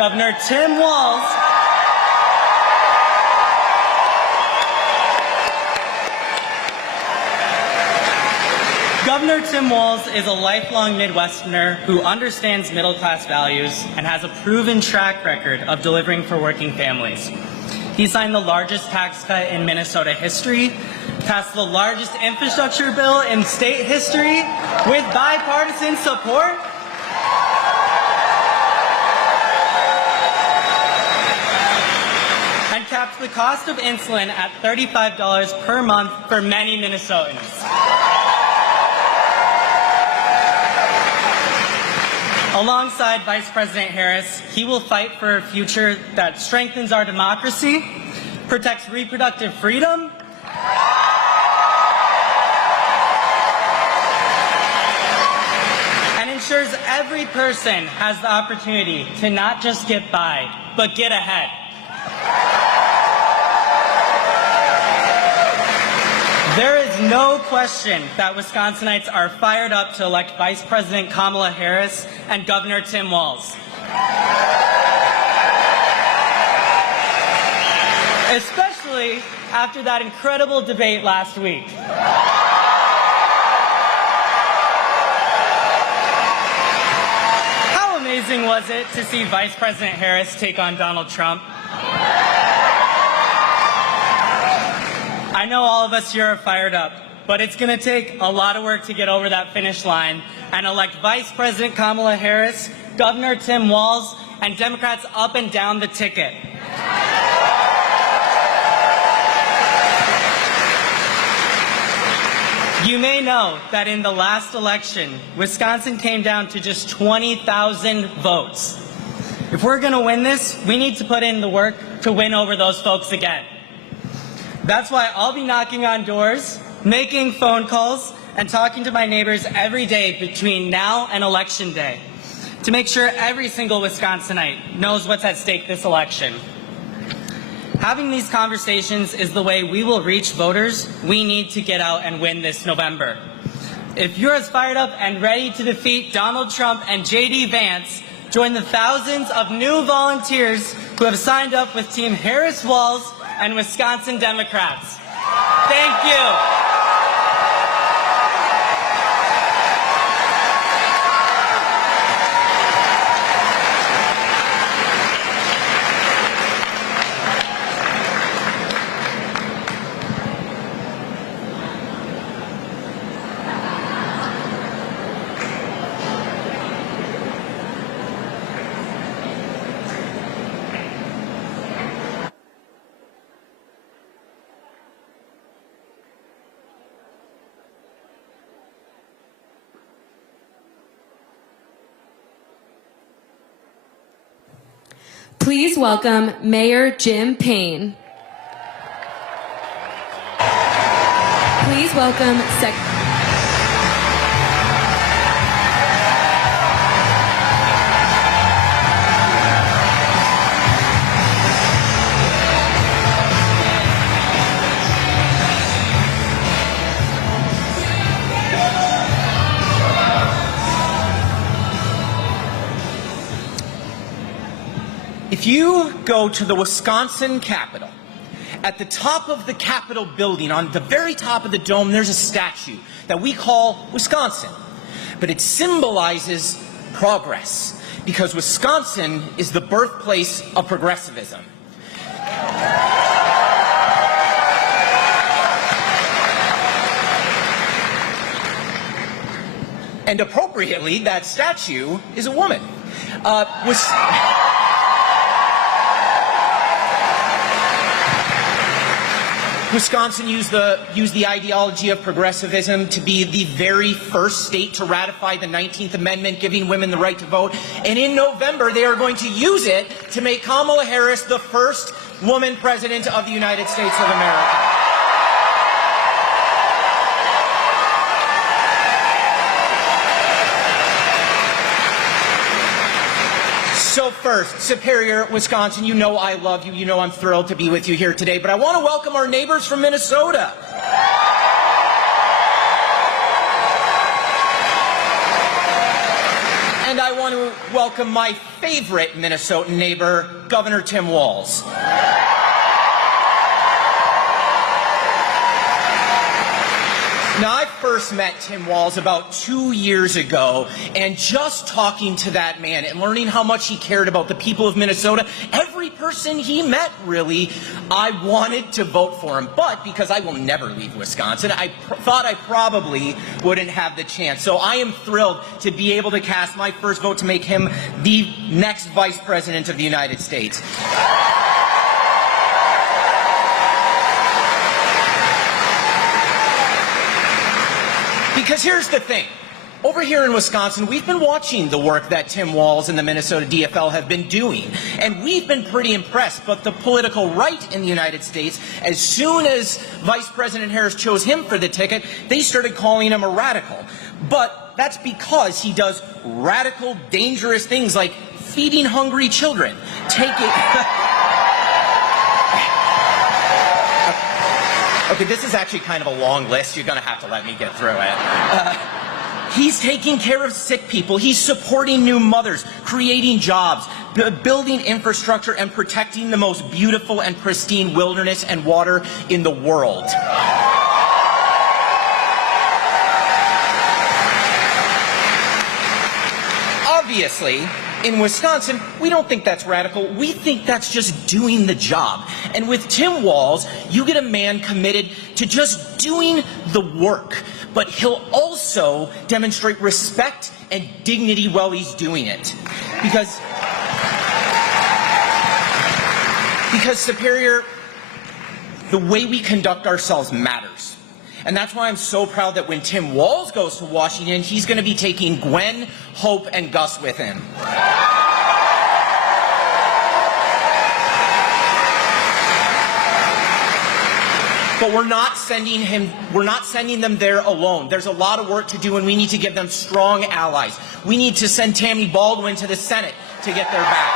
Governor Tim Walz. Governor Tim Walz is a lifelong Midwesterner who understands middle-class values and has a proven track record of delivering for working families. He signed the largest tax cut in Minnesota history, passed the largest infrastructure bill in state history with bipartisan support, and capped the cost of insulin at $35 per month for many Minnesotans. Alongside Vice President Harris, he will fight for a future that strengthens our democracy, protects reproductive freedom, and ensures every person has the opportunity to not just get by, but get ahead. There is no question that Wisconsinites are fired up to elect Vice President Kamala Harris and Governor Tim Walz. Especially after that incredible debate last week. How amazing was it to see Vice President Harris take on Donald Trump? I know all of us here are fired up, but it's going to take a lot of work to get over that finish line and elect Vice President Kamala Harris, Governor Tim Walz, and Democrats up and down the ticket. You may know that in the last election, Wisconsin came down to just 20,000 votes. If we're going to win this, we need to put in the work to win over those folks again. That's why I'll be knocking on doors, making phone calls, and talking to my neighbors every day between now and Election Day to make sure every single Wisconsinite knows what's at stake this election. Having these conversations is the way we will reach voters we need to get out and win this November. If you're as fired up and ready to defeat Donald Trump and J.D. Vance, join the thousands of new volunteers who have signed up with Team Harris-Walz and Wisconsin Democrats. Thank you. Please welcome Mayor Jim Payne. Please welcome If you go to the Wisconsin Capitol, at the top of the Capitol building, on the very top of the dome, there's a statue that we call Wisconsin. But it symbolizes progress, because Wisconsin is the birthplace of progressivism. And appropriately, that statue is a woman. Wisconsin used the ideology of progressivism to be the very first state to ratify the 19th Amendment, giving women the right to vote. And in November, they are going to use it to make Kamala Harris the first woman president of the United States of America. So first, Superior, Wisconsin, you know I love you. You know I'm thrilled to be with you here today. But I want to welcome our neighbors from Minnesota. And I want to to welcome my favorite Minnesotan neighbor, Governor Tim Walz. Now, I first met Tim Walz about 2 years ago, and just talking to that man and learning how much he cared about the people of Minnesota, every person he met, really, I wanted to vote for him. But because I will never leave Wisconsin, I thought I probably wouldn't have the chance. So I am thrilled to be able to cast my first vote to make him the next Vice President of the United States. Because here's the thing. Over here in Wisconsin, we've been watching the work that Tim Walz and the Minnesota DFL have been doing, and we've been pretty impressed. But the political right in the United States, as soon as Vice President Harris chose him for the ticket, they started calling him a radical. But that's because he does radical, dangerous things like feeding hungry children, Okay, this is actually kind of a long list. You're going to have to let me get through it. He's taking care of sick people. He's supporting new mothers, creating jobs, building infrastructure, and protecting the most beautiful and pristine wilderness and water in the world. Obviously, in Wisconsin, we don't think that's radical. We think that's just doing the job. And with Tim Walz, you get a man committed to just doing the work. But he'll also demonstrate respect and dignity while he's doing it. Because Superior, the way we conduct ourselves matters. And that's why I'm so proud that when Tim Walz goes to Washington, he's going to be taking Gwen, Hope, and Gus with him. But we're not sending them there alone. There's a lot of work to do, and we need to give them strong allies. We need to send Tammy Baldwin to the Senate to get their back.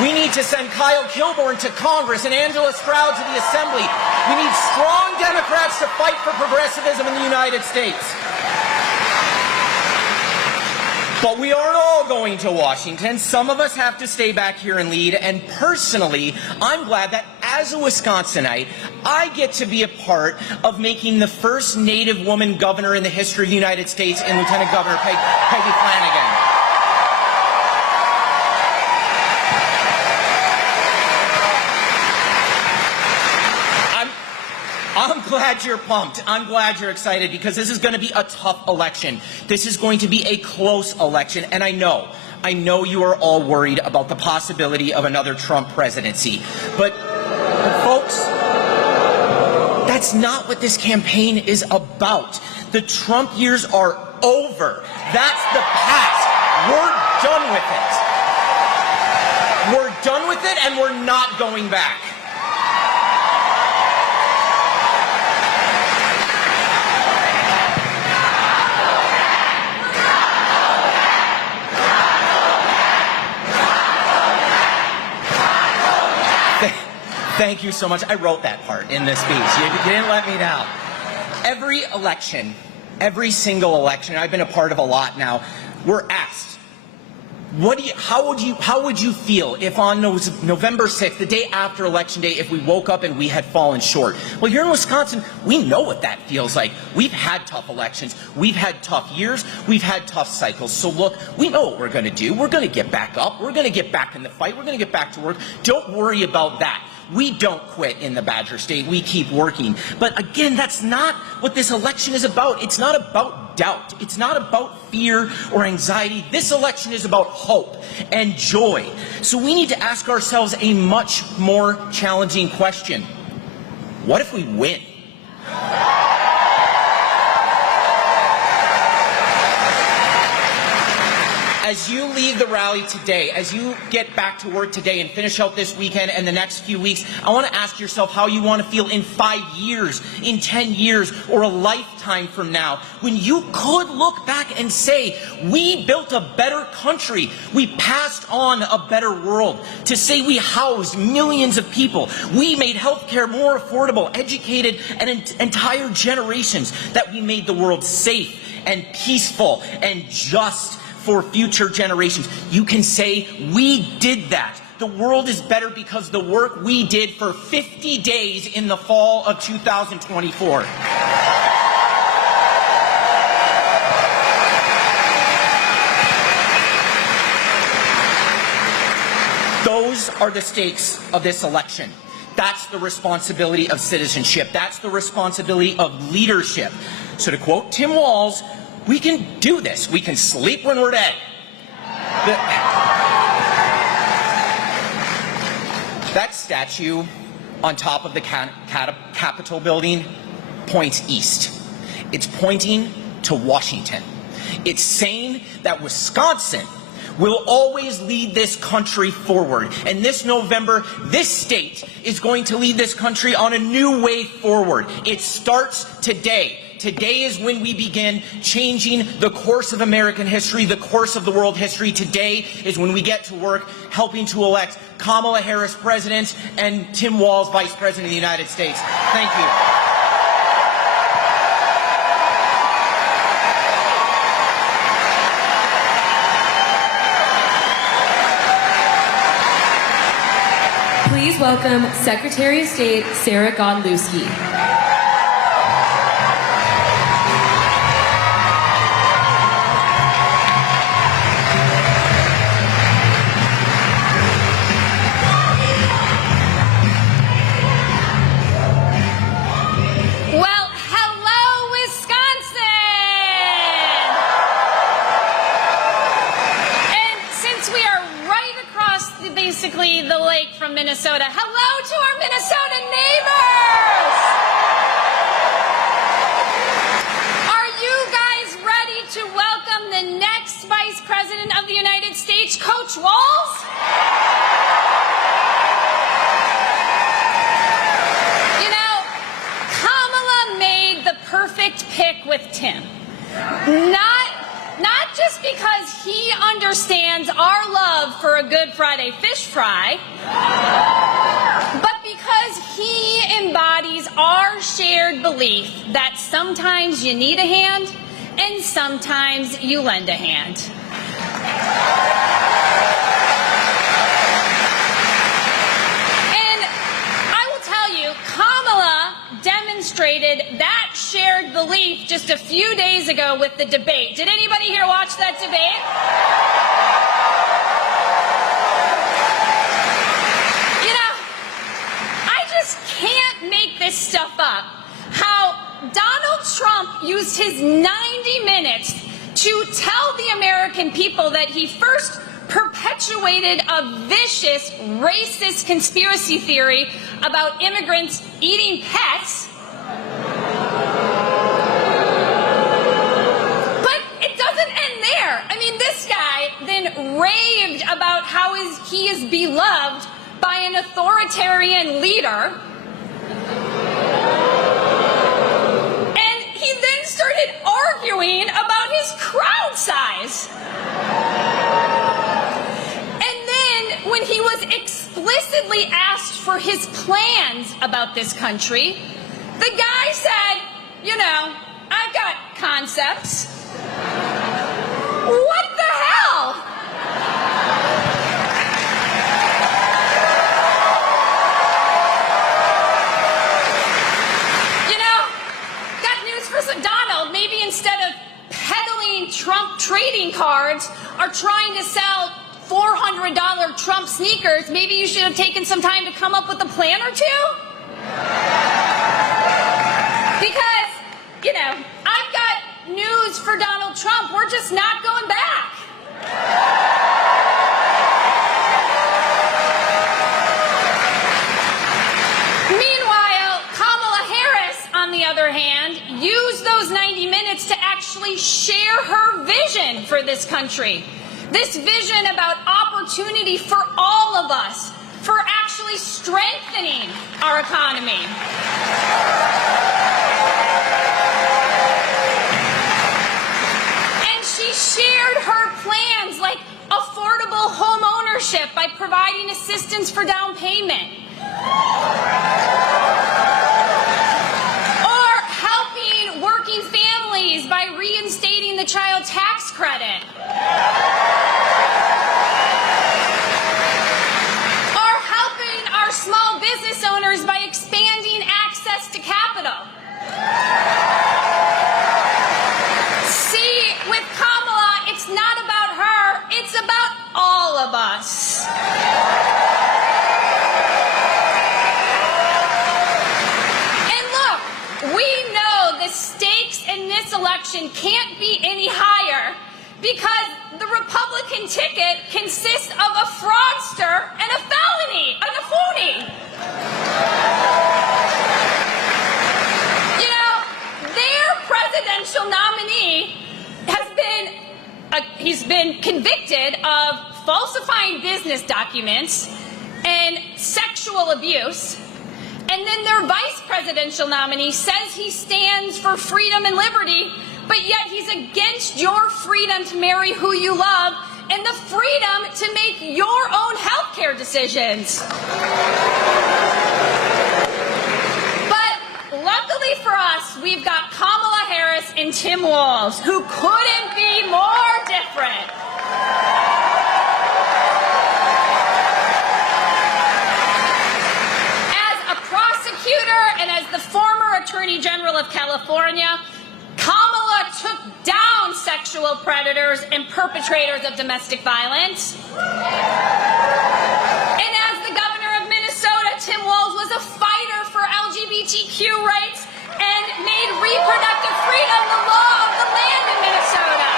We need to send Kyle Kilborn to Congress and Angela Stroud to the Assembly. We need strong Democrats to fight for progressivism in the United States. But we aren't all going to Washington. Some of us have to stay back here and lead. And personally, I'm glad that as a Wisconsinite, I get to be a part of making the first Native woman governor in the history of the United States in Lieutenant Governor Peggy Flanagan. I'm glad you're pumped. I'm glad you're excited because this is going to be a tough election. This is going to be a close election. And I know you are all worried about the possibility of another Trump presidency. But folks, that's not what this campaign is about. The Trump years are over. That's the past. We're done with it. We're done with it, and we're not going back. Thank you so much. I wrote that part in this speech. You didn't let me down. Every election, every single election, I've been a part of a lot now, we're asked, how would you feel if on November 6th, the day after Election Day, if we woke up and we had fallen short? Well, here in Wisconsin, we know what that feels like. We've had tough elections. We've had tough years. We've had tough cycles. So look, we know what we're going to do. We're going to get back up. We're going to get back in the fight. We're going to get back to work. Don't worry about that. We don't quit in the Badger State. We keep working. But again, that's not what this election is about. It's not about doubt. It's not about fear or anxiety. This election is about hope and joy. So we need to ask ourselves a much more challenging question. What if we win? As you leave the rally today, as you get back to work today and finish out this weekend and the next few weeks, I want to ask yourself how you want to feel in 5 years, in 10 years, or a lifetime from now, when you could look back and say, we built a better country, we passed on a better world, to say we housed millions of people, we made healthcare more affordable, educated entire generations, that we made the world safe and peaceful and just for future generations. You can say, we did that. The world is better because the work we did for 50 days in the fall of 2024. Those are the stakes of this election. That's the responsibility of citizenship. That's the responsibility of leadership. So to quote Tim Walz, we can do this. We can sleep when we're dead. That statue on top of the Capitol building points east. It's pointing to Washington. It's saying that Wisconsin will always lead this country forward. And this November, this state is going to lead this country on a new way forward. It starts today. Today is when we begin changing the course of American history, the course of the world history. Today is when we get to work helping to elect Kamala Harris president and Tim Walz vice president of the United States. Thank you. Please welcome Secretary of State Sarah Godlewski. Basically the lake from Minnesota. Hello to our Minnesota neighbors! Are you guys ready to welcome the next Vice President of the United States, Coach Walz? You know, Kamala made the perfect pick with Tim. Not just because he understands our love for a Good Friday fish fry, but because he embodies our shared belief that sometimes you need a hand and sometimes you lend a hand. And I will tell you, Kamala demonstrated that shared belief just a few days ago with the debate. Did anybody here watch that debate? You know, I just can't make this stuff up. How Donald Trump used his 90 minutes to tell the American people that he first perpetuated a vicious, racist conspiracy theory about immigrants eating pets. But it doesn't end there. I mean, this guy then raved about how he is beloved by an authoritarian leader. And he then started arguing about his crowd size. When he was explicitly asked for his plans about this country, the guy said, you know, I've got concepts. What the hell? You know, got news for Donald. Maybe instead of peddling Trump trading cards or trying to sell $400 Trump sneakers, maybe you should have taken some time to come up with a plan or two? Because, you know, I've got news for Donald Trump. We're just not going back. Meanwhile, Kamala Harris, on the other hand, used those 90 minutes to actually share her vision for this country. This vision about opportunity for all of us, for actually strengthening our economy. And she shared her plans like affordable home ownership by providing assistance for down payment. Or helping working families by reinstating the child tax credit. Or helping our small business owners by expanding access to capital. See, with Kamala, it's not about her, it's about all of us. And look, we know the stakes in this election can't be any higher because the Republican ticket consists of a fraudster and a felony, and a phony. You know, their presidential nominee he's been convicted of falsifying business documents and sexual abuse. And then their vice presidential nominee says he stands for freedom and liberty, but yet he's against your freedom to marry who you love and the freedom to make your own health care decisions. But luckily for us, we've got Kamala Harris and Tim Walz, who couldn't be more different. As a prosecutor and as the former Attorney General of California, Kamala took down sexual predators and perpetrators of domestic violence. And as the governor of Minnesota, Tim Walz was a fighter for LGBTQ rights and made reproductive freedom the law of the land in Minnesota.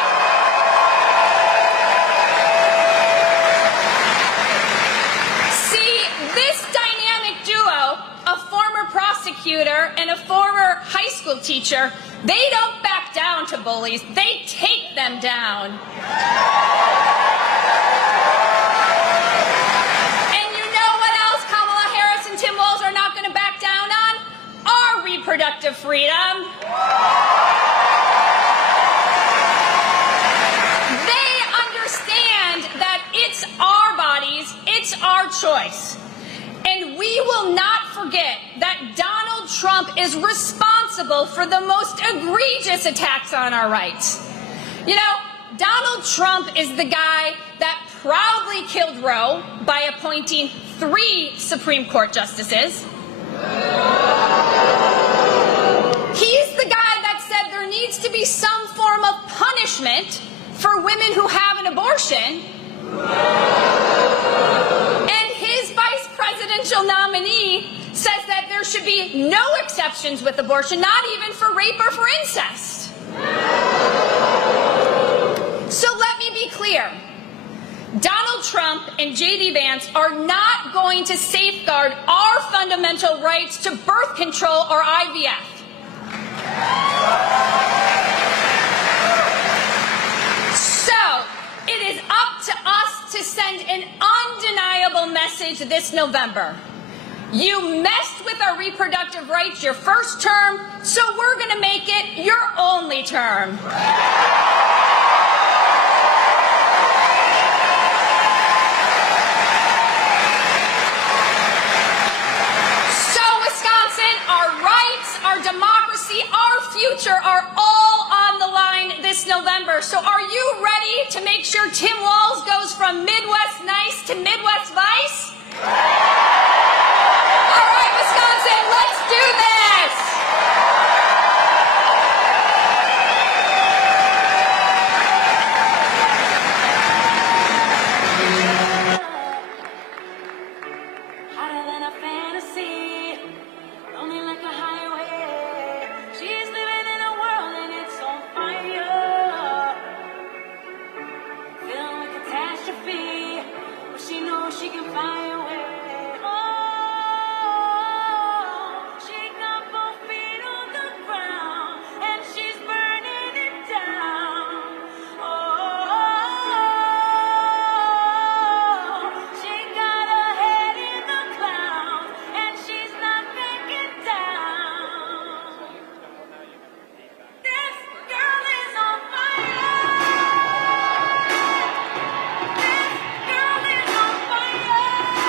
See, this dynamic duo, a former prosecutor and a former high school teacher, they don't back down to bullies, they take them down. And you know what else Kamala Harris and Tim Walz are not going to back down on? Our reproductive freedom. They understand that it's our bodies, it's our choice. And we will not forget that Donald Trump is responsible for the most egregious attacks on our rights. You know, Donald Trump is the guy that proudly killed Roe by appointing 3 Supreme Court justices. He's the guy that said there needs to be some form of punishment for women who have an abortion. And his vice presidential nominee says that there should be no exceptions with abortion, not even for rape or for incest. So let me be clear. Donald Trump and J.D. Vance are not going to safeguard our fundamental rights to birth control or IVF. So it is up to us to send an undeniable message this November. You messed with our reproductive rights your first term, so we're going to make it your only term. So, Wisconsin, our rights, our democracy, our future are all on the line this November. So are you ready to make sure Tim Walz goes from Midwest nice to Midwest vice? All right, Wisconsin, let's do this! Hotter than a fantasy, lonely like a highway. She's living in a world and it's on fire. Feeling like catastrophe, but she knows she can fly away. Oh, she got both feet on the ground and she's burning it down. Oh, she got her head in the clouds and she's not backing down. This girl is on fire. This girl is on fire.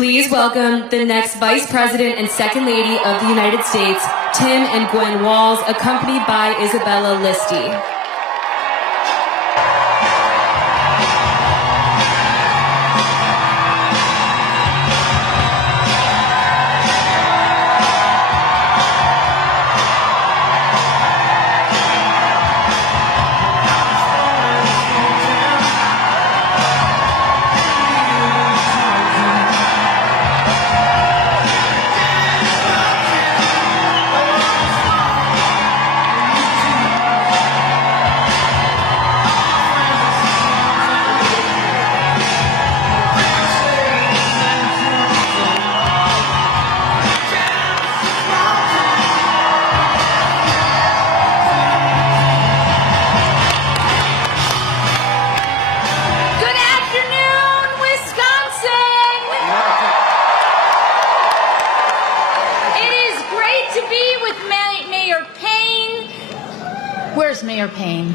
Please welcome the next Vice President and Second Lady of the United States, Tim and Gwen Walz, accompanied by Isabella Listy. Where's Mayor Payne?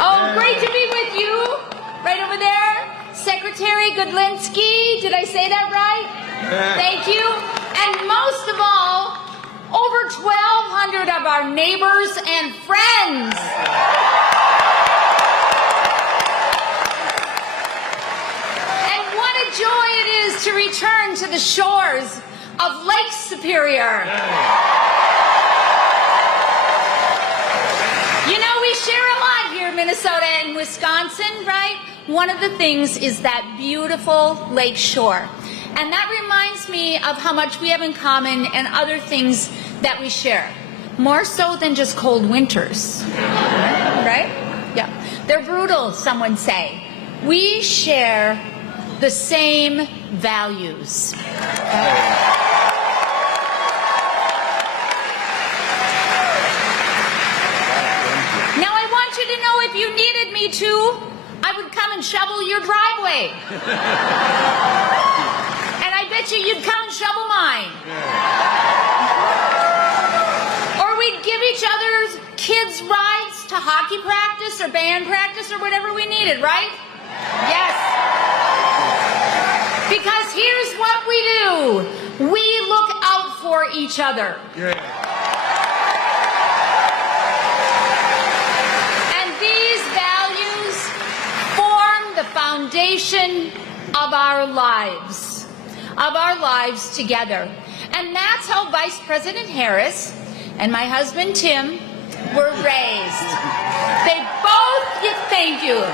Oh, great to be with you. Right over there. Secretary Godlinski. Did I say that right? Yeah. Thank you. And most of all, over 1,200 of our neighbors and friends. And what a joy it is to return to the shores of Lake Superior. You know, we share a lot here, Minnesota and Wisconsin, right? One of the things is that beautiful lake shore. And that reminds me of how much we have in common and other things that we share. More so than just cold winters. Right? Yeah. They're brutal, some would say. We share the same values. To know if you needed me to, I would come and shovel your driveway. And I bet you you'd come and shovel mine. Or we'd give each other's kids rides to hockey practice or band practice or whatever we needed, right? Yes. Because here's what we do. We look out for each other. Yeah. Foundation of our lives together. And that's how Vice President Harris and my husband Tim were raised. They both, thank you,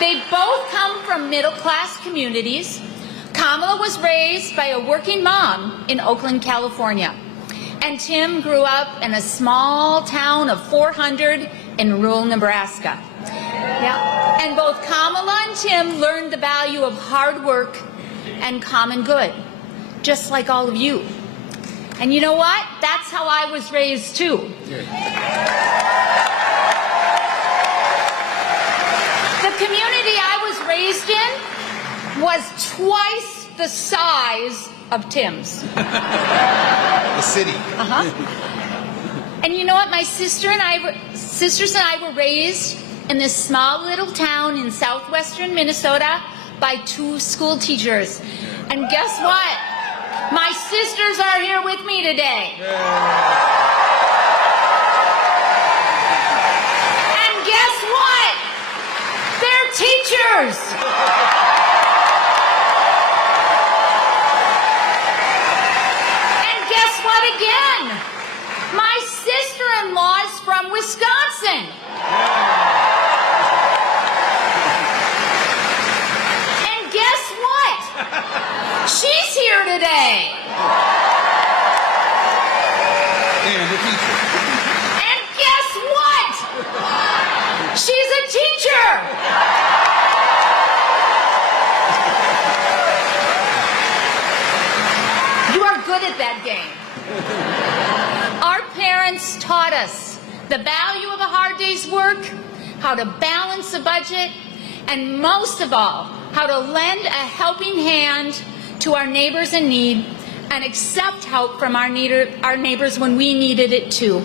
they both come from middle-class communities. Kamala was raised by a working mom in Oakland, California. And Tim grew up in a small town of 400 in rural Nebraska. Yeah. And both Kamala and Tim learned the value of hard work and common good, just like all of you. And you know what? That's how I was raised too. The community I was raised in was twice the size of Tim's. The city. Uh-huh. And you know what? My sisters and I were raised in this small little town in southwestern Minnesota by 2 school teachers. And guess what? My sisters are here with me today. And guess what? They're teachers. And guess what again? My sister-in-law is from Wisconsin. She's here today. And the teacher. And guess what? She's a teacher. You are good at that game. Our parents taught us the value of a hard day's work, how to balance a budget, and most of all, how to lend a helping hand to our neighbors in need and accept help from our neighbors when we needed it too.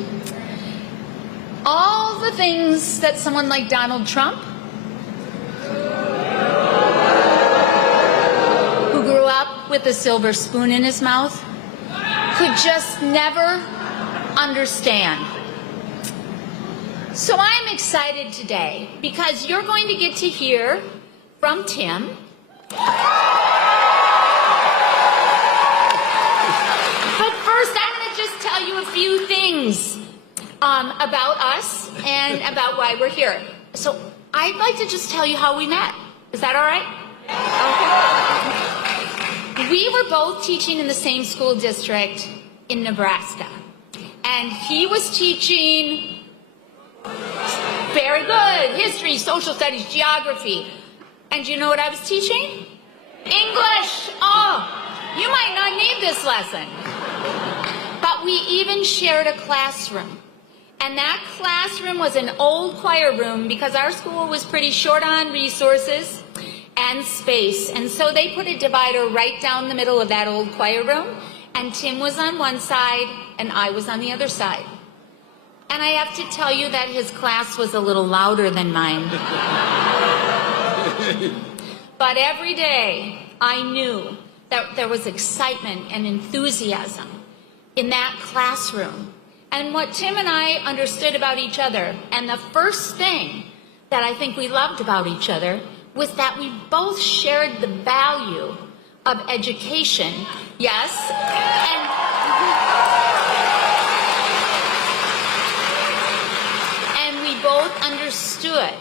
All the things that someone like Donald Trump, who grew up with a silver spoon in his mouth could just never understand. So I'm excited today because you're going to get to hear from Tim. But first, I'm going to just tell you a few things about us and about why we're here. So I'd like to just tell you how we met. Is that all right? Okay. We were both teaching in the same school district in Nebraska. And he was teaching, very good, history, social studies, geography. And you know what I was teaching? English. Oh, you might not need this lesson. But we even shared a classroom. And that classroom was an old choir room because our school was pretty short on resources and space. And so they put a divider right down the middle of that old choir room. And Tim was on one side and I was on the other side. And I have to tell you that his class was a little louder than mine. But every day I knew that there was excitement and enthusiasm in that classroom. And what Tim and I understood about each other, and the first thing that I think we loved about each other, was that we both shared the value of education. Yes? And we both understood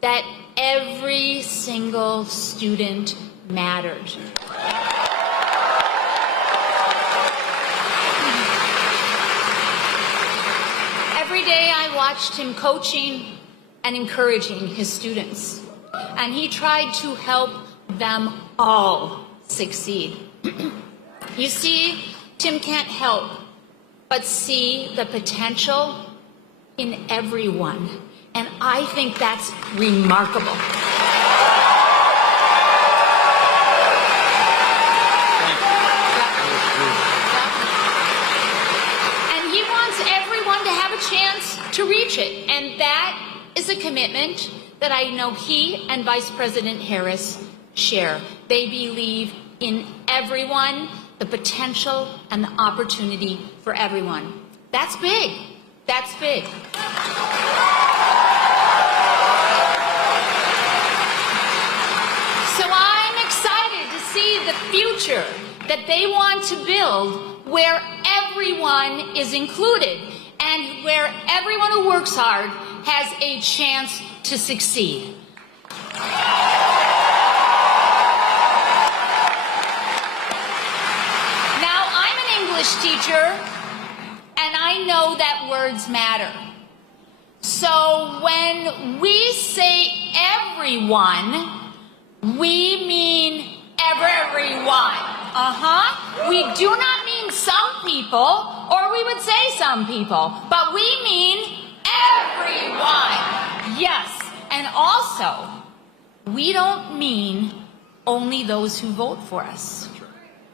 that every single student mattered. Every day I watched him coaching and encouraging his students, and he tried to help them all succeed. You see, Tim can't help but see the potential in everyone, and I think that's remarkable. Chance to reach it, and that is a commitment that I know he and Vice President Harris share. They believe in everyone, the potential and the opportunity for everyone. That's big. That's big. So I'm excited to see the future that they want to build where everyone is included and where everyone who works hard has a chance to succeed. Now, I'm an English teacher, and I know that words matter. So when we say everyone, we mean everyone. We do not mean some people, or we would say some people, but we mean everyone. Yes, and also, we don't mean only those who vote for us.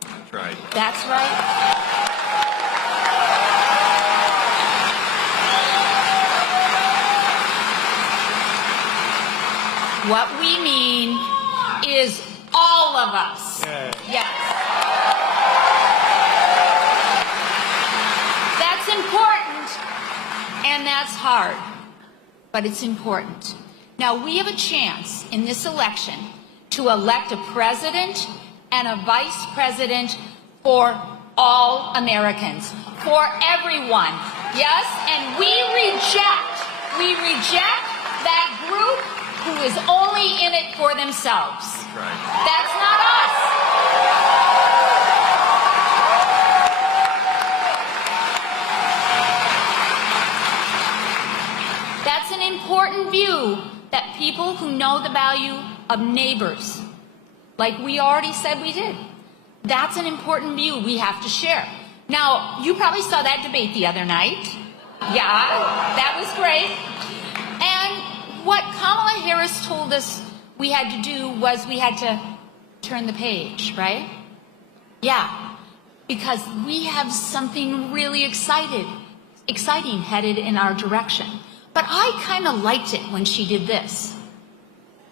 That's right. That's right. What we mean is all of us. Yes. That's important, and that's hard, but it's important. Now, we have a chance in this election to elect a president and a vice president for all Americans, for everyone. Yes, and we reject that group who is only in it for themselves. That's right. That's not us. That's an important view that people who know the value of neighbors, like we already said we did, that's an important view we have to share. Now, you probably saw that debate the other night. Yeah, that was great. And what Kamala Harris told us we had to do was we had to turn the page, right? Yeah, because we have something really exciting headed in our direction. But I kind of liked it when she did this.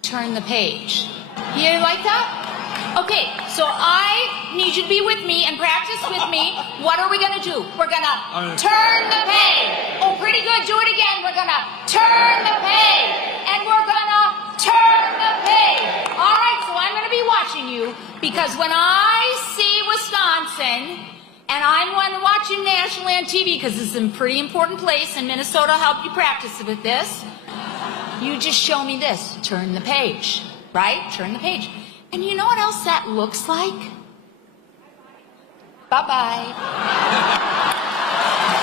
Turn the page. You like that? Okay, so I need you to be with me and practice with me. What are we gonna do? We're gonna turn the page. Oh, pretty good. Do it again. We're gonna turn the page. And we're gonna turn the page. All right, so I'm gonna be watching you because when I see Wisconsin, and I'm going to watch you nationally on TV because this is a pretty important place, and Minnesota will help you practice with this. You just show me this. Turn the page, right? Turn the page. And you know what else that looks like? Bye-bye.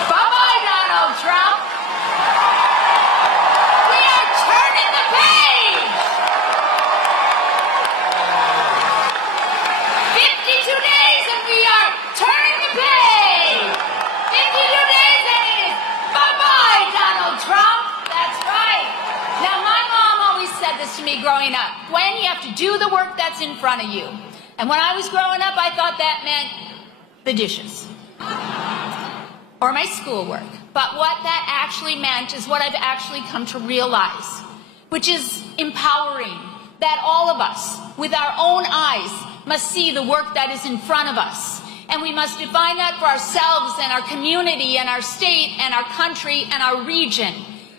Bye-bye, Donald Trump. We are turning the page. 52 days and we are turning the page. 52 days and it is bye-bye, Donald Trump. That's right. Now, my mom always said this to me growing up. Gwen, you have to do the work that's in front of you. And when I was growing up, I thought that meant the dishes or my schoolwork. But what that actually meant is what I've actually come to realize, which is empowering, that all of us, with our own eyes, must see the work that is in front of us. And we must define that for ourselves and our community and our state and our country and our region.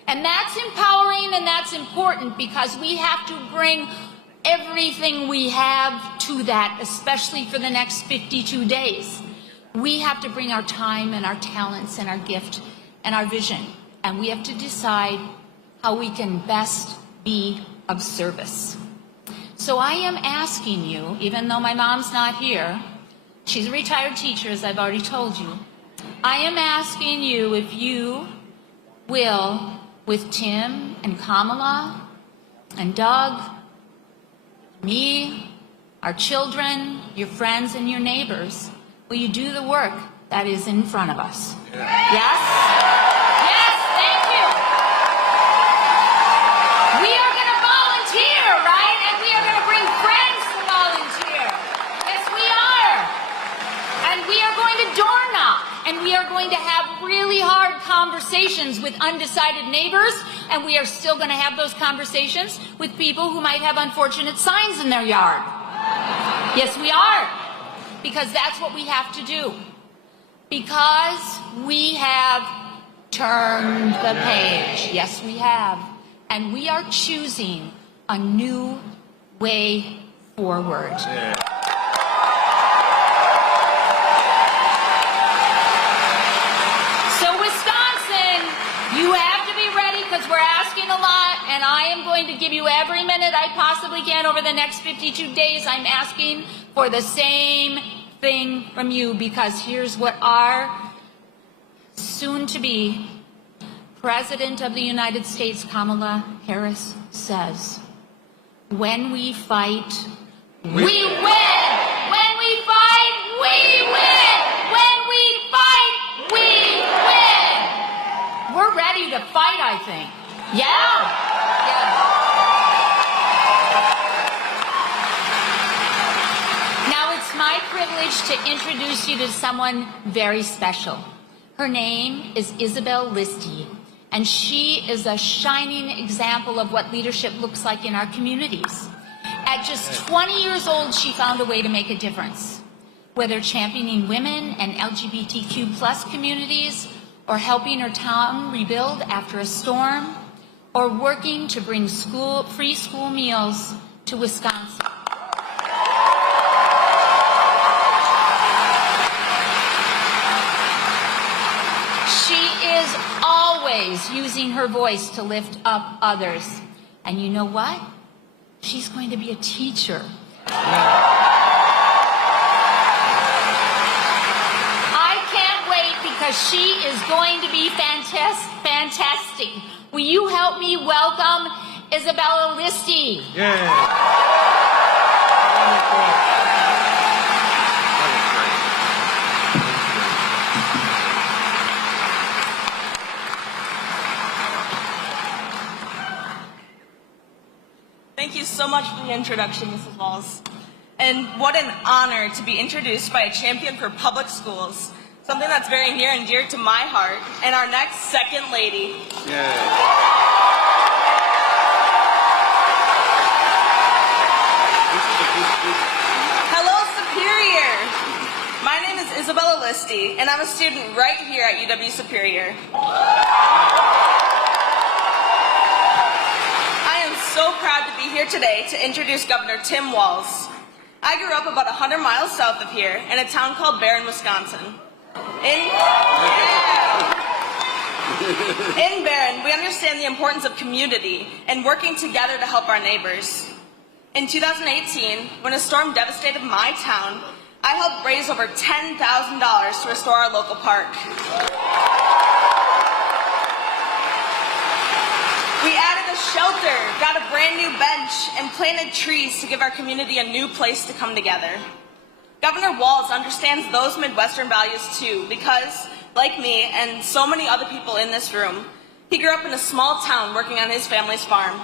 And that's empowering and that's important because we have to bring everything we have to that, especially for the next 52 days. We have to bring our time and our talents and our gift and our vision. And we have to decide how we can best be of service. So I am asking you, even though my mom's not here, she's a retired teacher, as I've already told you, I am asking you if you will, with Tim and Kamala and Doug, me, our children, your friends, and your neighbors, will you do the work that is in front of us? Yes? Yes, thank you. We are going to volunteer, right? And we are going to bring friends to volunteer. Yes, we are. And we are going to door knock. And we are going to have really hard conversations with undecided neighbors. And we are still going to have those conversations with people who might have unfortunate signs in their yard. Yes, we are. Because that's what we have to do. Because we have turned the page. Yes, we have. And we are choosing a new way forward. Yeah. So Wisconsin, you have to be ready because we're asking a lot, and I am going to give you every minute I possibly can over the next 52 days. I'm asking for the same thing from you because here's what our soon-to-be President of the United States, Kamala Harris, says. When we fight, we win! When we fight, we win! When we fight, we win! We're ready to fight, I think. Yeah. Now it's my privilege to introduce you to someone very special. Her name is Isabel Listy, and she is a shining example of what leadership looks like in our communities. At just 20 years old, she found a way to make a difference, whether championing women and LGBTQ plus communities, or helping her town rebuild after a storm, or working to bring free school meals to Wisconsin. She is always using her voice to lift up others. And you know what? She's going to be a teacher. I can't wait because she is going to be fantastic. Will you help me welcome Isabella Listy? Thank you so much for the introduction, Mrs. Walz. And what an honor to be introduced by a champion for public schools, something that's very near and dear to my heart, and our next second lady. Misty, and I'm a student right here at UW Superior. I am so proud to be here today to introduce Governor Tim Walz. I grew up about 100 miles south of here in a town called Barron, Wisconsin. In Barron, we understand the importance of community and working together to help our neighbors. In 2018, when a storm devastated my town, I helped raise over $10,000 to restore our local park. We added a shelter, got a brand new bench, and planted trees to give our community a new place to come together. Governor Walz understands those Midwestern values too, because, like me and so many other people in this room, he grew up in a small town working on his family's farm.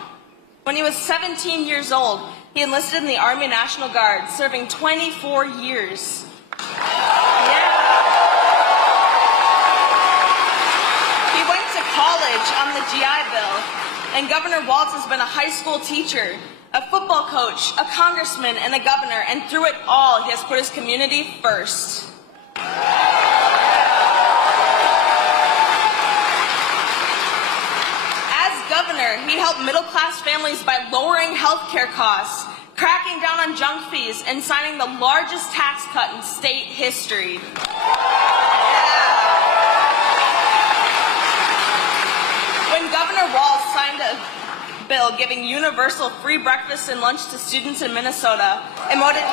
When he was 17 years old, he enlisted in the Army National Guard, serving 24 years. He went to college on the GI Bill, and Governor Walz has been a high school teacher, a football coach, a congressman, and a governor, and through it all, he has put his community first. As governor, he helped middle-class families by lowering health care costs, cracking down on junk fees, and signing the largest tax cut in state history. When Governor Walz signed a bill giving universal free breakfast and lunch to students in Minnesota, it motivated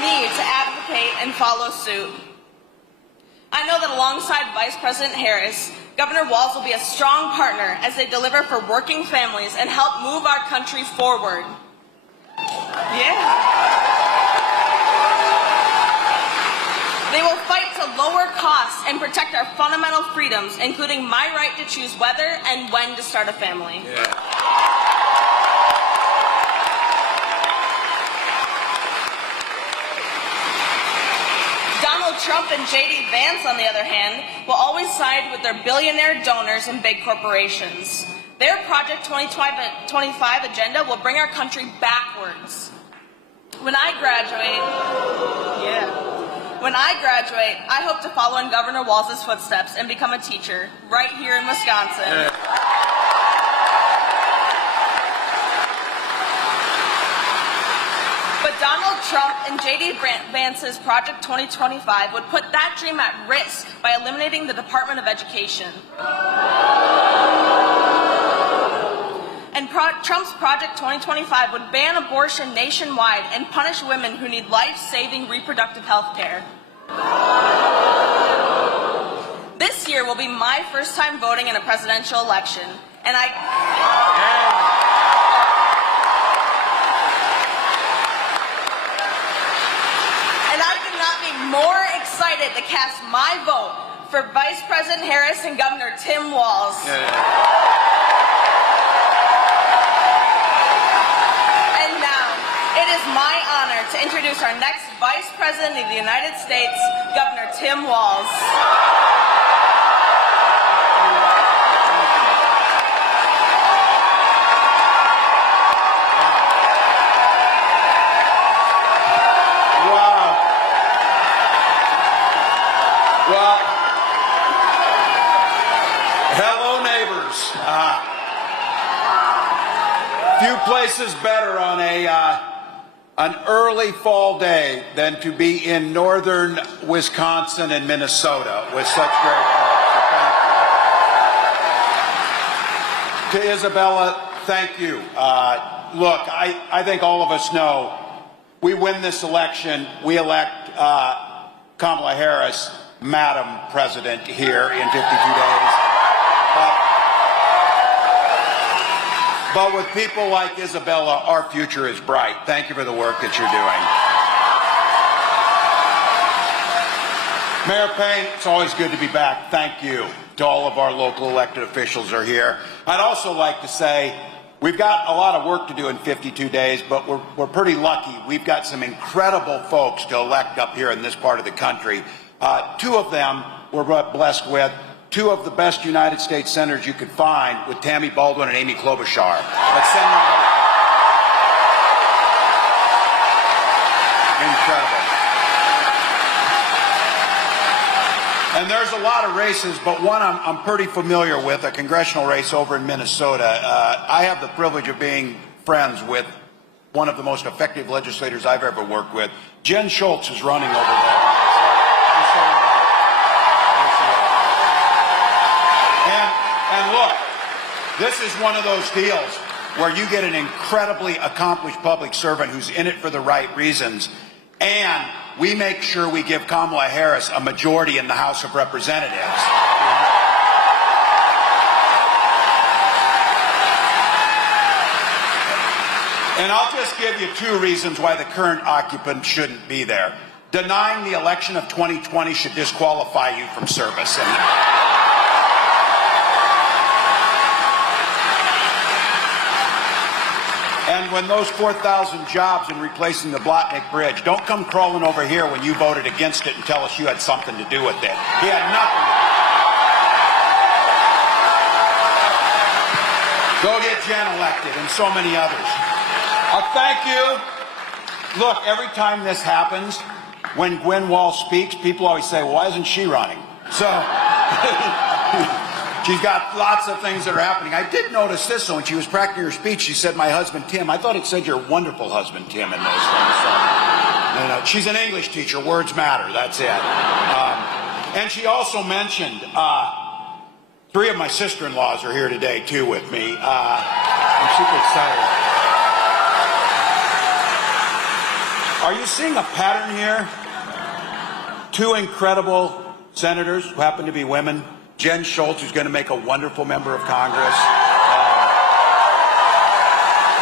me to advocate and follow suit. I know that alongside Vice President Harris, Governor Walz will be a strong partner as they deliver for working families and help move our country forward. They will fight to lower costs and protect our fundamental freedoms, including my right to choose whether and when to start a family. Donald Trump and J.D. Vance, on the other hand, will always side with their billionaire donors and big corporations. Their Project 2025 agenda will bring our country backwards. When I graduate, I hope to follow in Governor Walz's footsteps and become a teacher right here in Wisconsin. But Donald Trump and J.D. Vance's Project 2025 would put that dream at risk by eliminating the Department of Education. And Trump's Project 2025 would ban abortion nationwide and punish women who need life-saving reproductive health care. This year will be my first time voting in a presidential election, and I could not be more excited to cast my vote for Vice President Harris and Governor Tim Walz. And now, it is my honor to introduce our next Vice President of the United States, Governor Tim Walz. Well, hello, neighbors. Few places better on an early fall day than to be in northern Wisconsin and Minnesota with such great folks. So thank you. To Isabella, thank you. Look, I think all of us know we win this election, we elect Kamala Harris, Madam President, here in 52 days. But with people like Isabella, our future is bright. Thank you for the work that you're doing. Mayor Payne, it's always good to be back. Thank you to all of our local elected officials who are here. I'd also like to say we've got a lot of work to do in 52 days, but we're pretty lucky. We've got some incredible folks to elect up here in this part of the country. Two of them we're blessed with, two of the best United States senators you could find, with Tammy Baldwin and Amy Klobuchar. Let's send them both. And there's a lot of races, but one I'm pretty familiar with, a congressional race over in Minnesota. I have the privilege of being friends with one of the most effective legislators I've ever worked with. Jen Schultz is running over there. And look, this is one of those deals where you get an incredibly accomplished public servant who's in it for the right reasons, and we make sure we give Kamala Harris a majority in the House of Representatives. And I'll just give you 2 reasons why the current occupant shouldn't be there. Denying the election of 2020 should disqualify you from service. And when those 4,000 jobs in replacing the Blotnick Bridge, don't come crawling over here when you voted against it and tell us you had something to do with it. He had nothing to do. Go get Jen elected and so many others. Thank you. Look, every time this happens, when Gwen Walz speaks, people always say, well, why isn't she running? So she's got lots of things that are happening. I did notice this, so when she was practicing her speech, she said, my husband, Tim. I thought it said your wonderful husband, Tim, in those things. So, she's an English teacher. Words matter. That's it. And she also mentioned 3 of my sister-in-laws are here today, too, with me. I'm super excited. Are you seeing a pattern here? 2 incredible senators who happen to be women. Jen Schultz, who's going to make a wonderful member of Congress.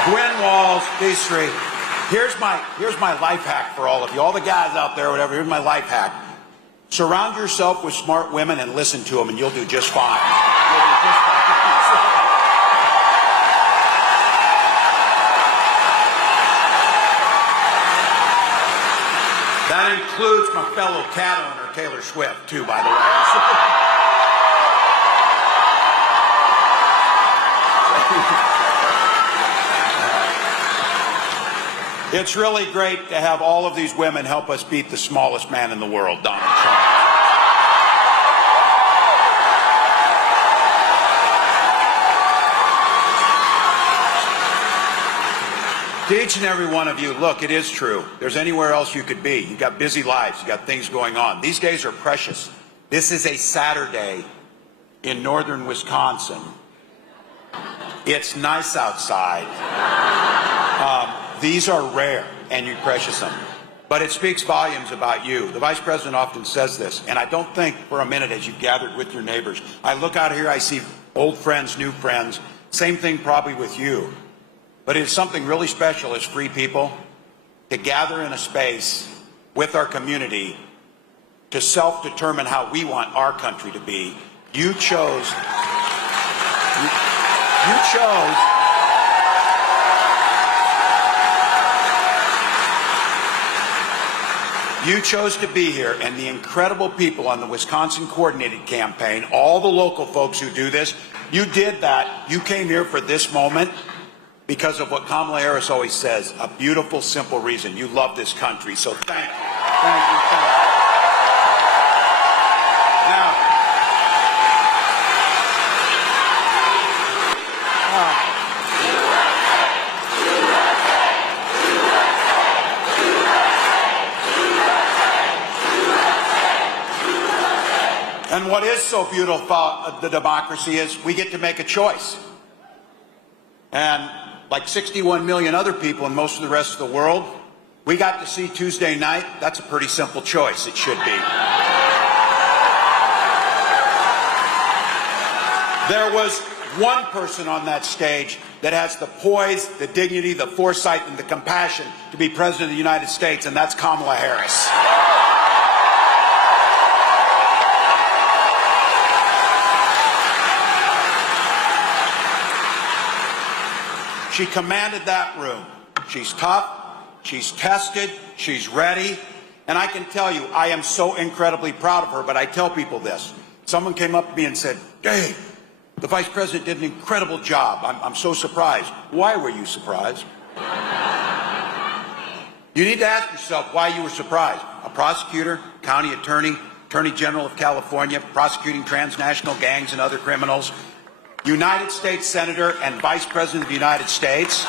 Gwen Walz, these 3. Here's my life hack for all of you. All the guys out there, whatever, here's my life hack. Surround yourself with smart women and listen to them, and you'll do just fine. You'll do just fine. That includes my fellow cat owner, Taylor Swift, too, by the way. It's really great to have all of these women help us beat the smallest man in the world, Donald Trump. To each and every one of you, look, it is true. There's anywhere else you could be. You've got busy lives. You've got things going on. These days are precious. This is a Saturday in northern Wisconsin. It's nice outside. These are rare, and you precious them. But it speaks volumes about you. The Vice President often says this, and I don't think for a minute as you've gathered with your neighbors. I look out here, I see old friends, new friends. Same thing probably with you. But it's something really special as free people to gather in a space with our community to self-determine how we want our country to be. You chose to be here, and the incredible people on the Wisconsin Coordinated Campaign, all the local folks who do this, you did that. You came here for this moment because of what Kamala Harris always says, a beautiful, simple reason. You love this country, so thank you. Thank you, thank you. Now, and what is so beautiful about the democracy is we get to make a choice. And like 61 million other people in most of the rest of the world, we got to see Tuesday night. That's a pretty simple choice. It should be. There was one person on that stage that has the poise, the dignity, the foresight, and the compassion to be President of the United States, and that's Kamala Harris. She commanded that room. She's tough, she's tested, she's ready, and I can tell you, I am so incredibly proud of her, but I tell people this. Someone came up to me and said, Dave, the Vice President did an incredible job. I'm so surprised. Why were you surprised? You need to ask yourself why you were surprised. A prosecutor, county attorney, Attorney General of California, prosecuting transnational gangs and other criminals, United States Senator and Vice President of the United States.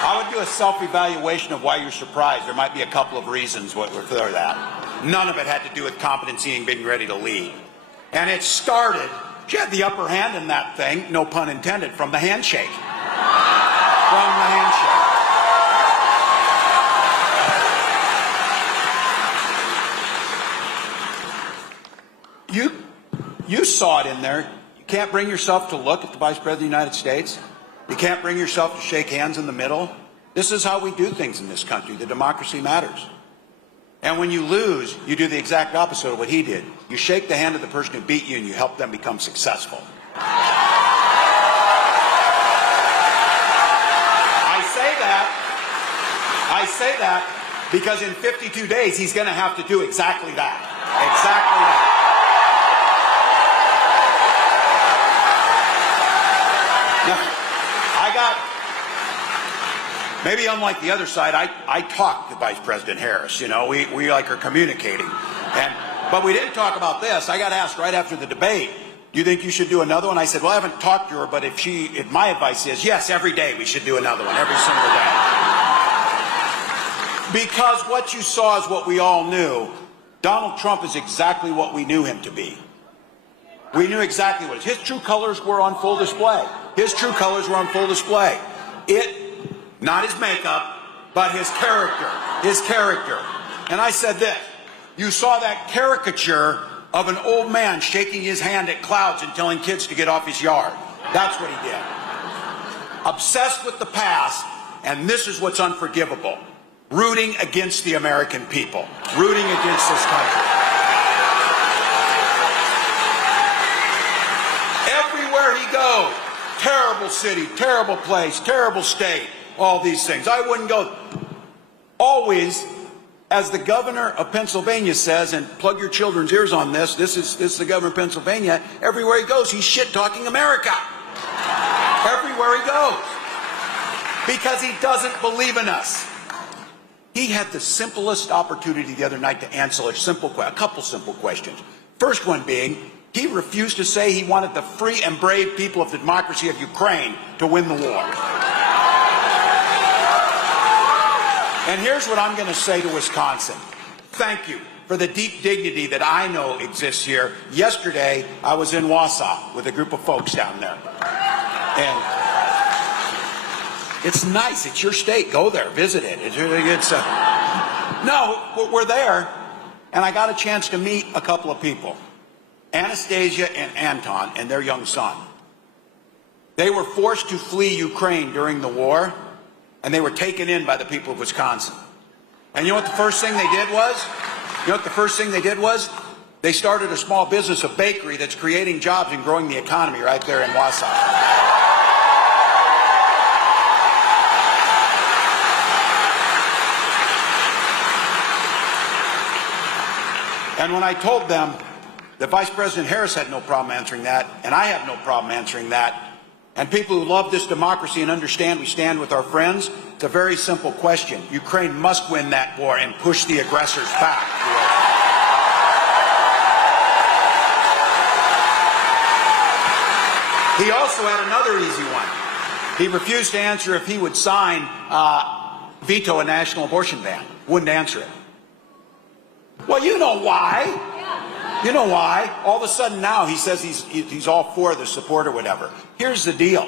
I would do a self-evaluation of why you're surprised. There might be a couple of reasons for that. None of it had to do with competency and being ready to lead. And it started, she had the upper hand in that thing, no pun intended, from the handshake. From the handshake. You saw it in there. You can't bring yourself to look at the Vice President of the United States. You can't bring yourself to shake hands in the middle. This is how we do things in this country. The democracy matters. And when you lose, you do the exact opposite of what he did. You shake the hand of the person who beat you and you help them become successful. I say that because in 52 days he's going to have to do exactly that. Exactly that. Maybe unlike the other side, I talked to Vice President Harris. You know, we like are communicating. But we didn't talk about this. I got asked right after the debate, do you think you should do another one? I said, well, I haven't talked to her, but if my advice is, yes, every day we should do another one, every single day. Because what you saw is what we all knew. Donald Trump is exactly what we knew him to be. We knew exactly what his true colors were on full display. His true colors were on full display. Not his makeup, but his character. His character. And I said this, you saw that caricature of an old man shaking his hand at clouds and telling kids to get off his yard. That's what he did. Obsessed with the past, and this is what's unforgivable. Rooting against the American people. Rooting against this country. Everywhere he goes, terrible city, terrible place, terrible state, all these things. I wouldn't go. Always, as the governor of Pennsylvania says, and plug your children's ears on this, this is the governor of Pennsylvania, everywhere he goes, he's shit-talking America. Everywhere he goes. Because he doesn't believe in us. He had the simplest opportunity the other night to answer a couple simple questions. First one being, he refused to say he wanted the free and brave people of the democracy of Ukraine to win the war. And here's what I'm going to say to Wisconsin. Thank you for the deep dignity that I know exists here. Yesterday, I was in Wausau with a group of folks down there. And it's nice. It's your state. Go there. Visit it. No, we're there. And I got a chance to meet a couple of people. Anastasia and Anton and their young son. They were forced to flee Ukraine during the war, and they were taken in by the people of Wisconsin. And you know what the first thing they did was? They started a small business, a bakery that's creating jobs and growing the economy right there in Wausau. And when I told them that Vice President Harris had no problem answering that, and I have no problem answering that, and people who love this democracy and understand we stand with our friends, it's a very simple question. Ukraine must win that war and push the aggressors back. He also had another easy one. He refused to answer if he would veto a national abortion ban. Wouldn't answer it. Well, you know why. You know why. All of a sudden now he says he's all for the support or whatever. Here's the deal.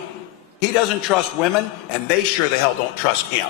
He doesn't trust women, and they sure the hell don't trust him.